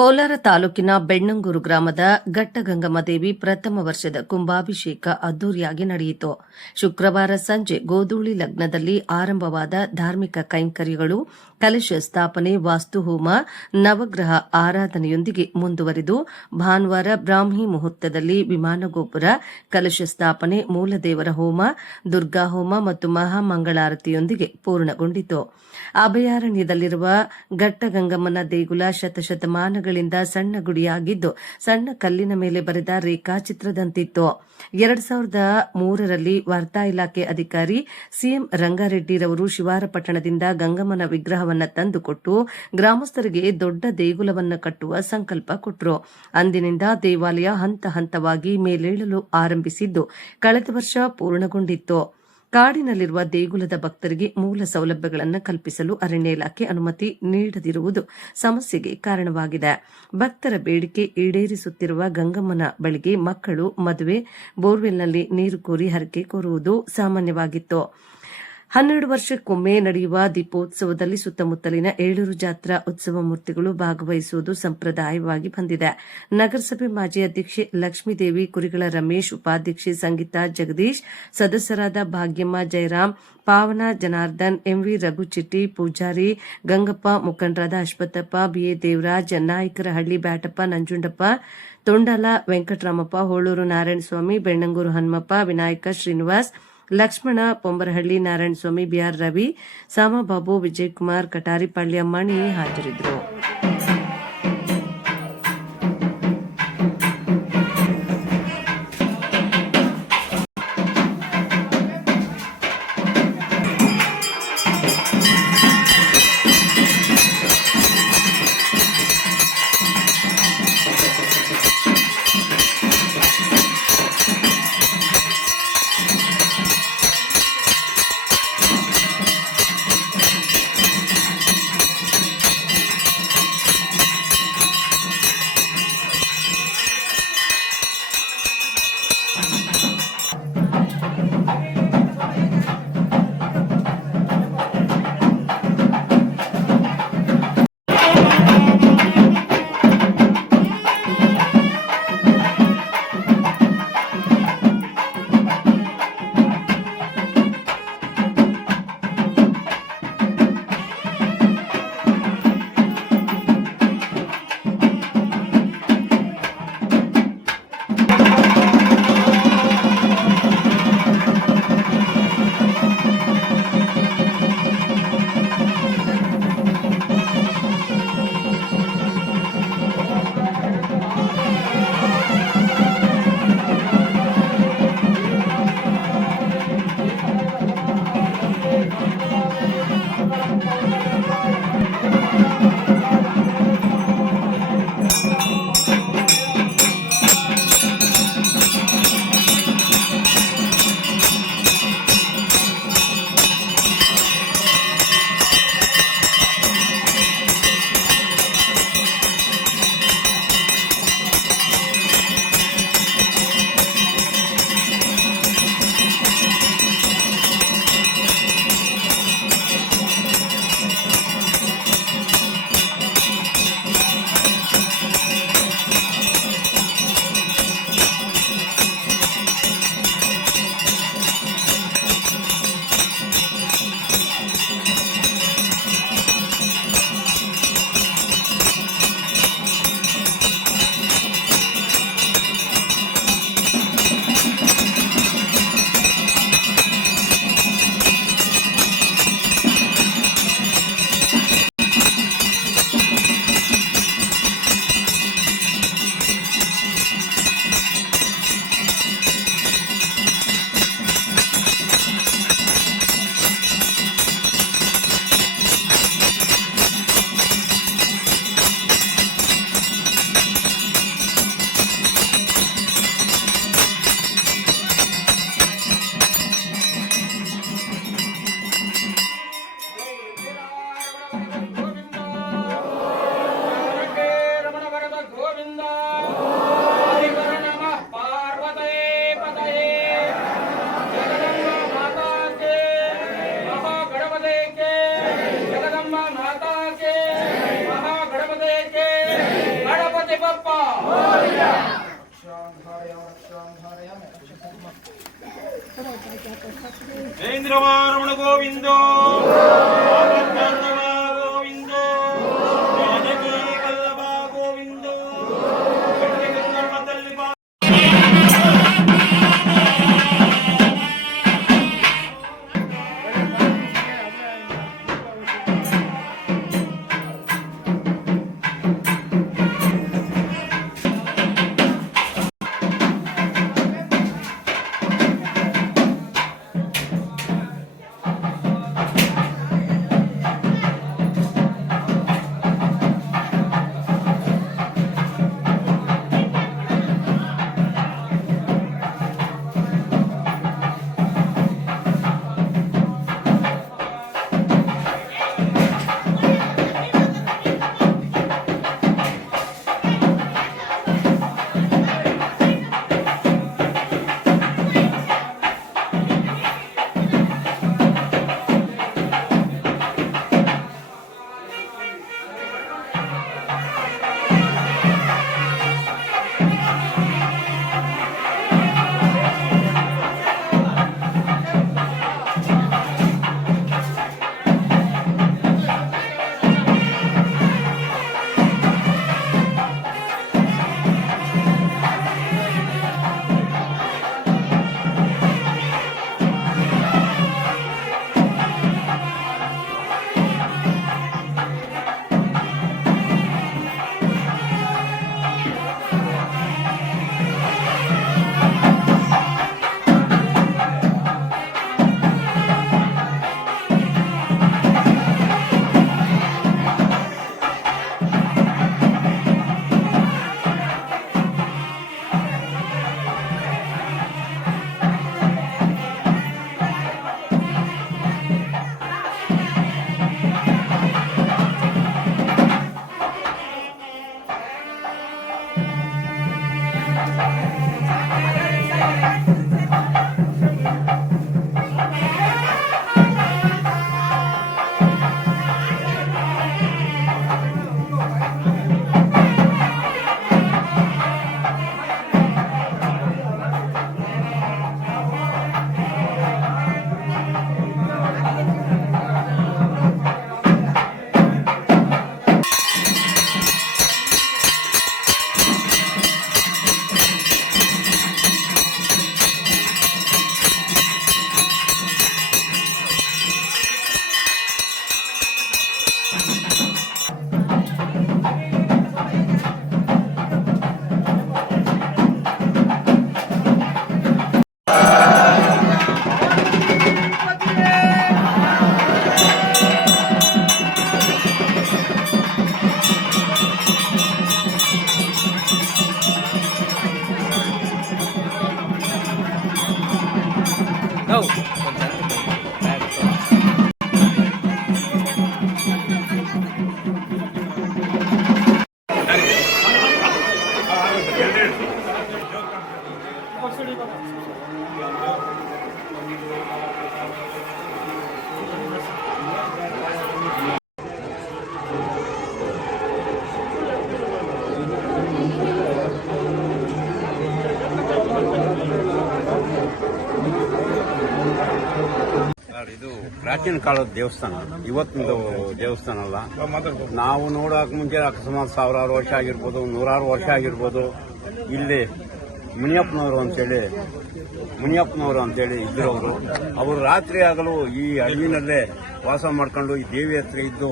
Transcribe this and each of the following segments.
ಕೋಲಾರ ತಾಲೂಕಿನ ಬೆಣ್ಣಂಗೂರು ಗ್ರಾಮದ ಘಟ್ಟಗಂಗಮ್ಮ ದೇವಿ ಪ್ರಥಮ ವರ್ಷದ ಕುಂಭಾಭಿಷೇಕ ಅದ್ದೂರಿಯಾಗಿ ನಡೆಯಿತು. ಶುಕ್ರವಾರ ಸಂಜೆ ಗೋಧೂಳಿ ಲಗ್ನದಲ್ಲಿ ಆರಂಭವಾದ ಧಾರ್ಮಿಕ ಕೈಂಕರ್ಯಗಳು ಕಲಶ ಸ್ಥಾಪನೆ, ವಾಸ್ತುಹೋಮ, ನವಗ್ರಹ ಆರಾಧನೆಯೊಂದಿಗೆ ಮುಂದುವರಿದು ಭಾನುವಾರ ಬ್ರಾಹ್ಮಿ ಮುಹೂರ್ತದಲ್ಲಿ ವಿಮಾನಗೋಪುರ ಕಲಶ ಸ್ಥಾಪನೆ, ಮೂಲದೇವರ ಹೋಮ, ದುರ್ಗಾಹೋಮ ಮತ್ತು ಮಹಾಮಂಗಳಾರತಿಯೊಂದಿಗೆ ಪೂರ್ಣಗೊಂಡಿತು. ಅಭಯಾರಣ್ಯದಲ್ಲಿರುವ ಘಟ್ಟಗಂಗಮ್ಮನ ದೇಗುಲ ಶತಶತಮಾನಗಳಿಂದ ಸಣ್ಣ ಗುಡಿಯಾಗಿದ್ದು ಸಣ್ಣ ಕಲ್ಲಿನ ಮೇಲೆ ಬರೆದ ರೇಖಾಚಿತ್ರದಂತಿತ್ತು. 2003ರಲ್ಲಿ ವಾರ್ತಾ ಇಲಾಖೆ ಅಧಿಕಾರಿ ಸಿಎಂ ರಂಗಾರೆಡ್ಡಿರವರು ಶಿವಾರಪಟ್ಟಣದಿಂದ ಗಂಗಮ್ಮನ ವಿಗ್ರಹವನ್ನು ತಂದುಕೊಟ್ಟು ಗ್ರಾಮಸ್ಥರಿಗೆ ದೊಡ್ಡ ದೇಗುಲವನ್ನು ಕಟ್ಟುವ ಸಂಕಲ್ಪ ಕೊಟ್ಟರು. ಅಂದಿನಿಂದ ದೇವಾಲಯ ಹಂತ ಹಂತವಾಗಿ ಮೇಲೇಳಲು ಆರಂಭಿಸಿದ್ದು ಕಳೆದ ವರ್ಷ ಪೂರ್ಣಗೊಂಡಿತ್ತು. ಕಾಡಿನಲ್ಲಿರುವ ದೇಗುಲದ ಭಕ್ತರಿಗೆ ಮೂಲ ಸೌಲಭ್ಯಗಳನ್ನು ಕಲ್ಪಿಸಲು ಅರಣ್ಯ ಇಲಾಖೆ ಅನುಮತಿ ನೀಡದಿರುವುದು ಸಮಸ್ಯೆಗೆ ಕಾರಣವಾಗಿದೆ. ಭಕ್ತರ ಬೇಡಿಕೆ ಈಡೇರಿಸುತ್ತಿರುವ ಗಂಗಮ್ಮನ ಬಳಿಗೆ ಮಕ್ಕಳು ಮದುವೆ, ಬೋರ್ವೆಲ್ನಲ್ಲಿ ನೀರು ಕೋರಿ ಹರಕೆ ಕೋರುವುದು ಸಾಮಾನ್ಯವಾಗಿತ್ತು. 12 ವರ್ಷಕ್ಕೊಮ್ಮೆ ನಡೆಯುವ ದೀಪೋತ್ಸವದಲ್ಲಿ ಸುತ್ತಮುತ್ತಲಿನ ಏಳೂರು ಜಾತ್ರಾ ಉತ್ಸವ ಮೂರ್ತಿಗಳು ಭಾಗವಹಿಸುವುದು ಸಂಪ್ರದಾಯವಾಗಿ ಬಂದಿದೆ. ನಗರಸಭೆ ಮಾಜಿ ಅಧ್ಯಕ್ಷೆ ಲಕ್ಷ್ಮೀದೇವಿ, ಕುರಿಗಳ ರಮೇಶ್, ಉಪಾಧ್ಯಕ್ಷೆ ಸಂಗೀತಾ ಜಗದೀಶ್, ಸದಸ್ಯರಾದ ಭಾಗ್ಯಮ್ಮ, ಜಯರಾಮ್, ಪಾವನ, ಜನಾರ್ದನ್, ಎಂವಿ ರಘುಚಿಟ್ಟಿ, ಪೂಜಾರಿ, ಗಂಗಪ್ಪ, ಮುಖಂಡರಾದ ಅಶ್ವತ್ಥಪ್ಪ, ಬಿಎ ದೇವರಾಜ್, ನಾಯಕರಹಳ್ಳಿ ಬ್ಯಾಟಪ್ಪ, ನಂಜುಂಡಪ್ಪ, ತೊಂಡಲ ವೆಂಕಟರಾಮಪ್ಪ, ಹೋಳೂರು ನಾರಾಯಣಸ್ವಾಮಿ, ಬೆಣ್ಣಂಗೂರು ಹನುಮಪ್ಪ, ವಿನಾಯಕ ಶ್ರೀನಿವಾಸ್, ಲಕ್ಷ್ಮಣ, ಪೊಂಬರಹಳ್ಳಿ ನಾರಾಯಣಸ್ವಾಮಿ, ಬಿಆರ್ ರವಿ, ಸಾಮಬಾಬು, ವಿಜಯಕುಮಾರ್, ಕಟಾರಿಪಾಳ್ಯ ಮಣಿ ಹಾಜರಿದ್ದರು. ಜಯೇಂದ್ರವಾರಮಣ ಗೋವಿಂದೋ ಗೋವಿಂದೋ ಜಾನಕಿ ವಲ್ಲಭ ಗೋವಿಂದೋ ಗಂಟೆಗಂಗಮ್ಮದಲ್ಲಿ ಇದು ಪ್ರಾಚೀನ ಕಾಲದ ದೇವಸ್ಥಾನ, ಇವತ್ತಿನ ದೇವಸ್ಥಾನ ಅಲ್ಲ. ನಾವು ನೋಡೋಕೆ ಮುಂಚೆ ಅಕಸ್ಮಾತ್ ಸಾವಿರಾರು ವರ್ಷ ಆಗಿರ್ಬೋದು, ನೂರಾರು ವರ್ಷ ಆಗಿರ್ಬೋದು. ಇಲ್ಲಿ ಮುನಿಯಪ್ಪನವರು ಅಂತೇಳಿ ಇದ್ರವರು. ಅವರು ರಾತ್ರಿ ಆಗಲು ಈ ಅಡವಿನಲ್ಲೇ ವಾಸ ಮಾಡ್ಕೊಂಡು ಈ ದೇವಿ ಹತ್ರ ಇದ್ದು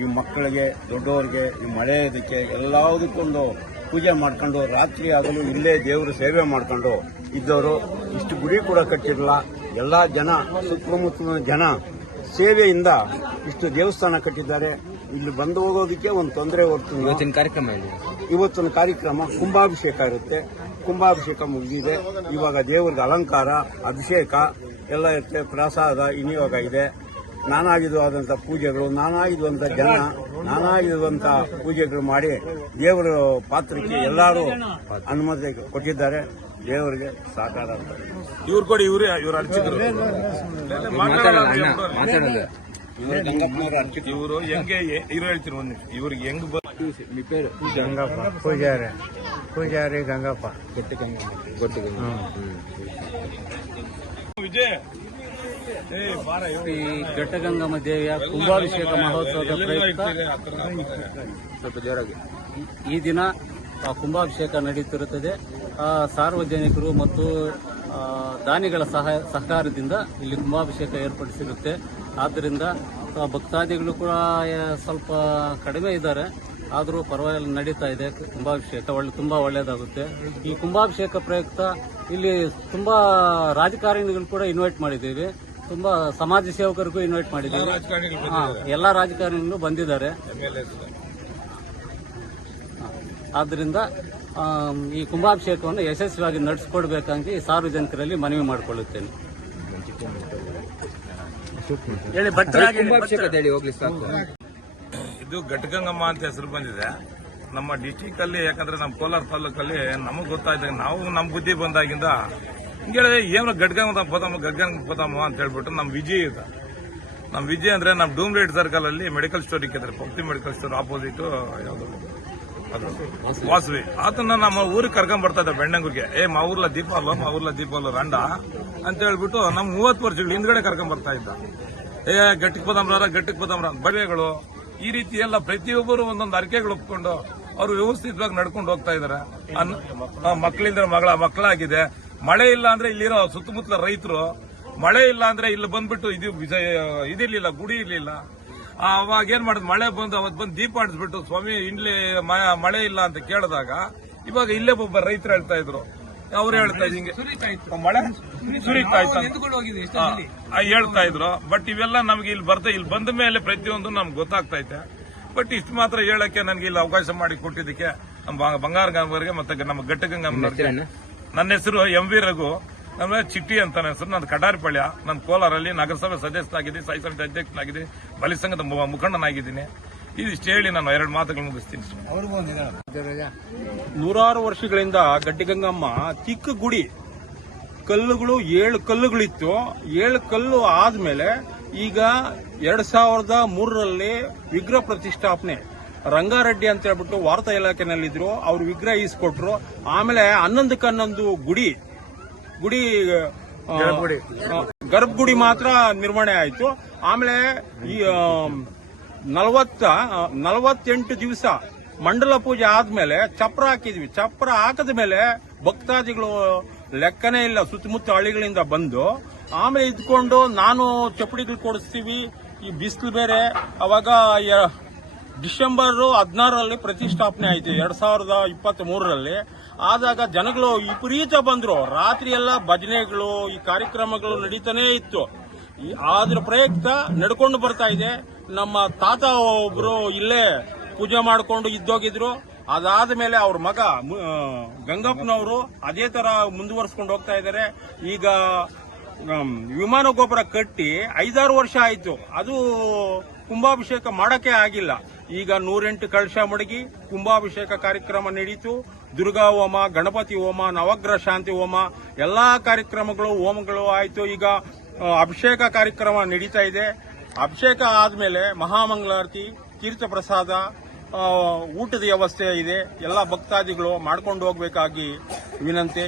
ಈ ಮಕ್ಕಳಿಗೆ, ದೊಡ್ಡವರಿಗೆ, ಈ ಮಳೆ ಇದಕ್ಕೆ ಎಲ್ಲದಕ್ಕೊಂದು ಪೂಜೆ ಮಾಡ್ಕೊಂಡು ರಾತ್ರಿ ಆಗಲು ಇಲ್ಲೇ ದೇವರ ಸೇವೆ ಮಾಡ್ಕೊಂಡು ಇದ್ದವರು. ಇಷ್ಟು ಗುಡಿ ಕೂಡ ಕಟ್ಟಿರಲ್ಲ. ಎಲ್ಲ ಜನ, ಸುತ್ತಮುತ್ತಲಿನ ಜನ ಸೇವೆಯಿಂದ ಇಷ್ಟು ದೇವಸ್ಥಾನ ಕಟ್ಟಿದ್ದಾರೆ. ಇಲ್ಲಿ ಬಂದು ಹೋಗೋದಕ್ಕೆ ಒಂದು ತೊಂದರೆ ಹೊರತು ಇವತ್ತಿನ ಕಾರ್ಯಕ್ರಮ ಕುಂಭಾಭಿಷೇಕ ಇರುತ್ತೆ. ಕುಂಭಾಭಿಷೇಕ ಮುಗಿದಿದೆ. ಇವಾಗ ದೇವರಿಗೆ ಅಲಂಕಾರ, ಅಭಿಷೇಕ ಎಲ್ಲ ಇರುತ್ತೆ. ಪ್ರಸಾದ ಇನ್ನಿವಾಗ ಇದೆ. ನಾನಾಗಿರುವಂತ ಪೂಜೆಗಳು, ನಾನಾಗಿರುವಂತ ಜನ, ನಾನಾಗಿರುವಂತ ಪೂಜೆಗಳು ಮಾಡಿ ದೇವರ ಪಾತ್ರಕ್ಕೆ ಎಲ್ಲರೂ ಅನುಮತಿ ಕೊಟ್ಟಿದ್ದಾರೆ. ದೇವರಿಗೆ ಸಾಕಾರ ಅಂತ ಇವ್ರು ಕೊಡಿ, ಇವ್ರ ಅರ್ಚಕರು, ಗಂಗಪ್ಪನವರು ಅರ್ಚಕರು. ಇವರು ಹೆಂಗೆ ಇವ್ರು ಹೇಳ್ತೀನಿ ಒಂದು ನಿಮಿಷ. ಇವ್ರಿಗೆ ಹೆಂಗ್ మీ పేరు? గంగప్ప పూజారి గంగప్ప. గొట్టు ವಿಜಯ್ ಶ್ರೀ ಘಟ್ಟಗಂಗಮ್ಮ ದೇವಿಯ ಕುಂಭಾಭಿಷೇಕ ಮಹೋತ್ಸವದ ಪ್ರಯುಕ್ತ ಸ್ವಲ್ಪ ಜೋರಾಗಿ ಈ ದಿನ ಕುಂಭಾಭಿಷೇಕ ನಡೆಯುತ್ತಿರುತ್ತದೆ. ಸಾರ್ವಜನಿಕರು ಮತ್ತು ದಾನಿಗಳ ಸಹಕಾರದಿಂದ ಇಲ್ಲಿ ಕುಂಭಾಭಿಷೇಕ ಏರ್ಪಡಿಸಿರುತ್ತೆ. ಆದ್ದರಿಂದ ಭಕ್ತಾದಿಗಳು ಕೂಡ ಸ್ವಲ್ಪ ಕಡಿಮೆ ಇದ್ದಾರೆ, ಆದರೂ ಪರವಾಗಿಲ್ಲ ನಡೀತಾ ಇದೆ ಕುಂಭಾಭಿಷೇಕ. ತುಂಬಾ ಒಳ್ಳೆಯದಾಗುತ್ತೆ. ಈ ಕುಂಭಾಭಿಷೇಕ ಪ್ರಯುಕ್ತ ಇಲ್ಲಿ ತುಂಬಾ ರಾಜಕಾರಣಿಗಳು ಕೂಡ ಇನ್ವೈಟ್ ಮಾಡಿದ್ದೀವಿ, ತುಂಬಾ ಸಮಾಜ ಸೇವಕರಿಗೂ ಇನ್ವೈಟ್ ಮಾಡಿದ್ದೀವಿ. ಎಲ್ಲಾ ರಾಜಕಾರಣಿಗಳು ಬಂದಿದ್ದಾರೆ. ಆದ್ದರಿಂದ ಈ ಕುಂಭಾಭಿಷೇಕವನ್ನು ಯಶಸ್ವಿಯಾಗಿ ನಡೆಸಿಕೊಡ್ಬೇಕಂತ ಈ ಸಾರ್ವಜನಿಕರಲ್ಲಿ ಮನವಿ ಮಾಡಿಕೊಳ್ಳುತ್ತೇನೆ. ಕುಂಭಾಭಿಷೇಕ ಹೇಳಿ ಹೋಗ್ಲಿ ಸಾಕು. ಇದು ಘಟ್ಟಗಂಗಮ್ಮ ಅಂತ ಹೆಸರು ಬಂದಿದೆ ನಮ್ಮ ಡಿಸ್ಟಿಕ್ ಅಲ್ಲಿ. ಯಾಕಂದ್ರೆ ನಮ್ಮ ಕೋಲಾರ ತಾಲೂಕಲ್ಲಿ ನಮಗ್ ಗೊತ್ತಾಯ್ತು, ನಾವು ನಮ್ಮ ಬುದ್ಧಿ ಬಂದಾಗಿಂದ ಹಿಂಗೆ ಏನೋ ಗಡ್ಗಂಗ ಹೋದಾಮ ಅಂತ ಹೇಳ್ಬಿಟ್ಟು ನಮ್ಮ ವಿಜಯ್ ಇದೆ. ನಮ್ಮ ವಿಜಯ್ ಅಂದ್ರೆ ನಮ್ಮ ಡೂಮ್ ರೇಟ್ ಸರ್ಕಲ್ ಅಲ್ಲಿ ಮೆಡಿಕಲ್ ಸ್ಟೋರ್ ಇಕ್ಕಿದ್ರೆ, ಪಕ್ತಿ ಮೆಡಿಕಲ್ ಸ್ಟೋರ್ ಆಪೋಸಿಟ್ ಯಾವ್ದು ವಾಸವಿ. ಆತನ ನಮ್ಮ ಊರಿಗೆ ಕರ್ಕೊಂಡ್ ಬರ್ತಾ ಇದ್ದ ಬೆಣ್ಣಂಗುಗೆ. ಮಾ ಊರ್ಲ ದೀಪ ಅಲ್ವ ರಂಡ ಅಂತ ಹೇಳ್ಬಿಟ್ಟು ನಮ್ 30 ವರ್ಷಗಳು ಹಿಂದ್ಗಡೆ ಕರ್ಕೊಂಡ್ ಬರ್ತಾ ಇದ್ದ. ಗಟ್ಟಿಗೆ ಪದಾಮ್ರ ಬರೆಗಳು ಈ ರೀತಿ ಎಲ್ಲ ಪ್ರತಿಯೊಬ್ಬರು ಒಂದೊಂದು ಅರಿಕೆಗಳು ಒಪ್ಕೊಂಡು ಅವರು ವ್ಯವಸ್ಥಿತವಾಗಿ ನಡ್ಕೊಂಡು ಹೋಗ್ತಾ ಇದಾರೆ. ಮಕ್ಕಳಿಂದ ಮಕ್ಕಳಾಗಿದೆ. ಮಳೆ ಇಲ್ಲ ಅಂದ್ರೆ ಇಲ್ಲಿರೋ ಸುತ್ತಮುತ್ತಲ ರೈತರು, ಮಳೆ ಇಲ್ಲ ಅಂದ್ರೆ ಇಲ್ಲಿ ಬಂದ್ಬಿಟ್ಟು ಇದಿರ್ಲಿಲ್ಲ, ಗುಡಿ ಇರ್ಲಿಲ್ಲ. ಅವಾಗ ಏನ್ ಮಾಡಿದ್, ಮಳೆ ಬಂದು ಅವತ್ ಬಂದು ದೀಪ ಆಡಿಸ್ಬಿಟ್ಟು ಸ್ವಾಮಿ ಇಲ್ಲಿ ಮಳೆ ಇಲ್ಲ ಅಂತ ಕೇಳಿದಾಗ ಇವಾಗ ಇಲ್ಲೇ ಒಬ್ಬ ರೈತರು ಹೇಳ್ತಾ ಇದ್ರು, ಅವ್ರು ಹೇಳ್ತಾ ಇದ್ರು ಹಿಂಗೆ ಮಳೆ ಸುರಿತಾ ಇತ್ತು ಹೇಳ್ತಾ ಇದ್ರು. ಬಟ್ ಇವೆಲ್ಲ ನಮ್ಗೆ ಇಲ್ಲಿ ಬಂದ ಮೇಲೆ ಪ್ರತಿಯೊಂದು ನಮ್ಗೆ ಗೊತ್ತಾಗ್ತಾ ಐತೆ. ಬಟ್ ಇಷ್ಟು ಮಾತ್ರ ಹೇಳಕ್ಕೆ ನನಗೆ ಇಲ್ಲಿ ಅವಕಾಶ ಮಾಡಿ ಕೊಟ್ಟಿದ್ದಕ್ಕೆ ನಮ್ಮ ಬಂಗಾರಗಂಗವರಿಗೆ ಮತ್ತೆ ನಮ್ಮ ಘಟ್ಟಗಂಗಮ್ಮನವರಿಗೆ. ನನ್ನ ಹೆಸರು ಎಂ ವಿ ರಘು, ನಮ್ಮ ಚಿಟ್ಟಿ ಅಂತ ನನ್ನ ಹೆಸರು. ನನ್ನ ಕಟಾರಿಪಳ್ಯ. ನಾನು ಕೋಲಾರಲ್ಲಿ ನಗರಸಭೆ ಸದಸ್ಯನಾಗಿದ್ದೀನಿ, ಸ್ಥಾಯಿ ಸಮಿತಿ ಅಧ್ಯಕ್ಷನಾಗಿದ್ದೀನಿ, ಬಲಿಸಂಘದ ಮುಖಂಡನಾಗಿದ್ದೀನಿ. ಇದಿಷ್ಟು ಹೇಳಿ ನಾನು 2 ಮಾತುಗಳು ಮುಗಿಸ್ತೀನಿ. ನೂರಾರು ವರ್ಷಗಳಿಂದ ಗಡ್ಡಿಗಂಗಮ್ಮ ಚಿಕ್ಕ ಗುಡಿ, ಕಲ್ಲುಗಳು 7 ಕಲ್ಲುಗಳಿತ್ತು. 7 ಕಲ್ಲು ಆದ್ಮೇಲೆ ಈಗ 2003ರಲ್ಲಿ ವಿಗ್ರಹ ಪ್ರತಿಷ್ಠಾಪನೆ. ರಂಗಾರೆಡ್ಡಿ ಅಂತ ಹೇಳ್ಬಿಟ್ಟು ವಾರ್ತಾ ಇಲಾಖೆನಲ್ಲಿದ್ರು, ಅವ್ರು ವಿಗ್ರಹ ಈಸ್ಕೊಟ್ರು. ಆಮೇಲೆ 11 ಗುಡಿ ಗರ್ಭಗುಡಿ ಮಾತ್ರ ನಿರ್ಮಾಣ ಆಯ್ತು. ಆಮೇಲೆ ಈ 48 ದಿವಸ ಮಂಡಲ ಪೂಜೆ ಆದ್ಮೇಲೆ ಚಪ್ರ ಹಾಕಿದ್ವಿ. ಚಪ್ರ ಹಾಕದ ಮೇಲೆ ಭಕ್ತಾದಿಗಳು ಲೆಕ್ಕನೇ ಇಲ್ಲ, ಸುತ್ತಮುತ್ತ ಹಳ್ಳಿಗಳಿಂದ ಬಂದು ಆಮೇಲೆ ಇದ್ಕೊಂಡು ನಾನು ಚಪ್ಪಡಿಗಳು ಕೊಡಿಸ್ತೀವಿ. ಈ ಬಿಸಿಲು ಬೇರೆ. ಅವಾಗ ಡಿಸೆಂಬರ್ 16ರಲ್ಲಿ ಪ್ರತಿಷ್ಠಾಪನೆ ಆಯ್ತು 2023ರಲ್ಲಿ. ಆದಾಗ ಜನಗಳು ವಿಪರೀತ ಬಂದ್ರು. ರಾತ್ರಿ ಎಲ್ಲ ಭಜನೆಗಳು, ಈ ಕಾರ್ಯಕ್ರಮಗಳು ನಡೀತಾನೆ ಇತ್ತು. ಅದ್ರ ಪ್ರಯುಕ್ತ ನಡ್ಕೊಂಡು ಬರ್ತಾ ಇದೆ. ನಮ್ಮ ತಾತ ಒಬ್ರು ಇಲ್ಲೇ ಪೂಜೆ ಮಾಡ್ಕೊಂಡು ಇದ್ದೋಗಿದ್ರು. ಅದಾದ ಮೇಲೆ ಅವ್ರ ಮಗ ಗಂಗಪ್ಪನವರು ಅದೇ ತರ ಮುಂದುವರ್ಸ್ಕೊಂಡು ಹೋಗ್ತಾ ಇದ್ದಾರೆ. ಈಗ ವಿಮಾನ ಗೋಪುರ ಕಟ್ಟಿ 5-6 ವರ್ಷ ಆಯ್ತು. ಅದು ಕುಂಭಾಭಿಷೇಕ ಮಾಡಕ್ಕೆ ಆಗಿಲ್ಲ. ಈಗ 108 ಕಳಶ ಮಡಗಿ ಕುಂಭಾಭಿಷೇಕ ಕಾರ್ಯಕ್ರಮ ನಡೀತು. ದುರ್ಗಾ ಹೋಮ, ಗಣಪತಿ ಹೋಮ, ನವಗ್ರಹ ಶಾಂತಿ ಹೋಮ, ಎಲ್ಲಾ ಕಾರ್ಯಕ್ರಮಗಳು ಹೋಮಗಳು ಆಯ್ತು. ಈಗ ಅಭಿಷೇಕ ಕಾರ್ಯಕ್ರಮ ನಡೀತಾ ಇದೆ. ಅಭಿಷೇಕ ಆದ್ಮೇಲೆ ಮಹಾಮಂಗಳಾರತಿ, ತೀರ್ಥ ಪ್ರಸಾದ, ಊಟದ ವ್ಯವಸ್ಥೆ ಇದೆ. ಎಲ್ಲ ಭಕ್ತಾದಿಗಳು ಮಾಡ್ಕೊಂಡು ಹೋಗ್ಬೇಕಾಗಿ ವಿನಂತಿ.